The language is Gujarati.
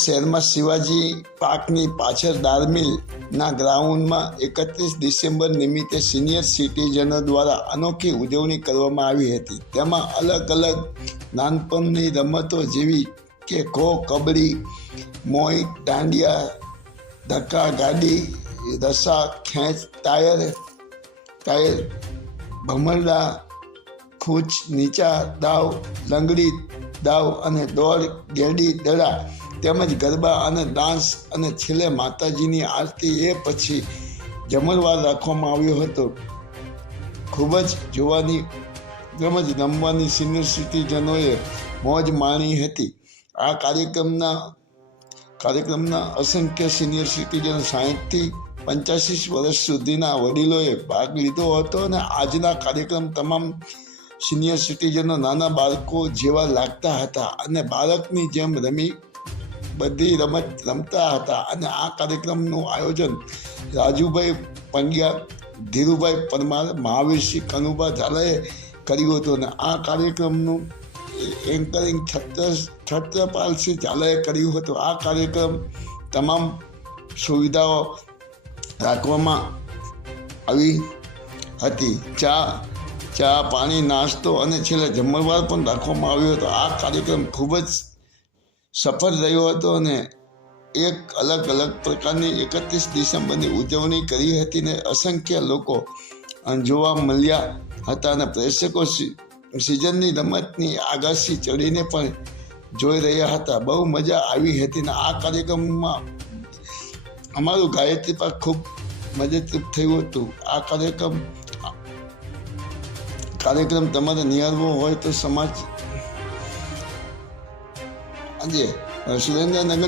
શહેરમાં શિવાજી પાર્કની પાછળ દાલમિલના ગ્રાઉન્ડમાં 31 ડિસેમ્બર નિમિત્તે સિનિયર સિટીઝનો દ્વારા અનોખી ઉજવણી કરવામાં આવી હતી. તેમાં અલગ અલગ નાનપણની રમતો જેવી કે ખો, કબડ્ડી, મોઈ, દાંડિયા, ધક્કા ગાડી, રસા ખેંચ, ટાયર, ભમરડા, ખૂંચ, નીચા દાવ, લંગડી દાવ અને દોડ, ગેડી દડા તેમજ ગરબા અને ડાન્સ અને છેલ્લે માતાજીની આરતી એ પછી જમણવાર રાખવામાં આવ્યો હતો. ખૂબ જ જોવાની તેમજ રમવાની સિનિયર સિટીઝનોએ મોજ માણી હતી. આ કાર્યક્રમના અસંખ્ય સિનિયર સિટીઝન 60થી 85 વર્ષ સુધીના વડીલોએ ભાગ લીધો હતો અને આજના કાર્યક્રમ તમામ સિનિયર સિટીઝનો નાના બાળકો જેવા લાગતા હતા અને બાળકની જેમ બધી રમત રમતા હતા. અને આ કાર્યક્રમનું આયોજન રાજુભાઈ પંડ્યા, ધીરુભાઈ પરમાર, મહાવીરસિંહ કનુભા ઝાલાએ કર્યું હતું અને આ કાર્યક્રમનું એન્કરિંગ છત્રપાલસિંહ ઝાલાએ કર્યું હતું. આ કાર્યક્રમ તમામ સુવિધાઓ રાખવામાં આવી હતી. ચા, પાણી, નાસ્તો અને છેલ્લે જમણવાર પણ રાખવામાં આવ્યો હતો. આ કાર્યક્રમ ખૂબ જ સફળ રહ્યો હતો અને એક અલગ પ્રકારની 31 ડિસેમ્બરની ઉજવણી કરી હતી ને અસંખ્ય લોકો જોવા મળ્યા હતા અને પ્રેક્ષકો સિઝનની રમતની આગાશી ચડીને પણ જોઈ રહ્યા હતા. બહુ મજા આવી હતી ને આ કાર્યક્રમમાં અમારું ગાયત્રી પાર્ક ખૂબ મદદરૂપ થયું હતું. આ કાર્યક્રમ તમારે નિહાળવો હોય તો સમાજ આજે સુરેન્દ્રનગર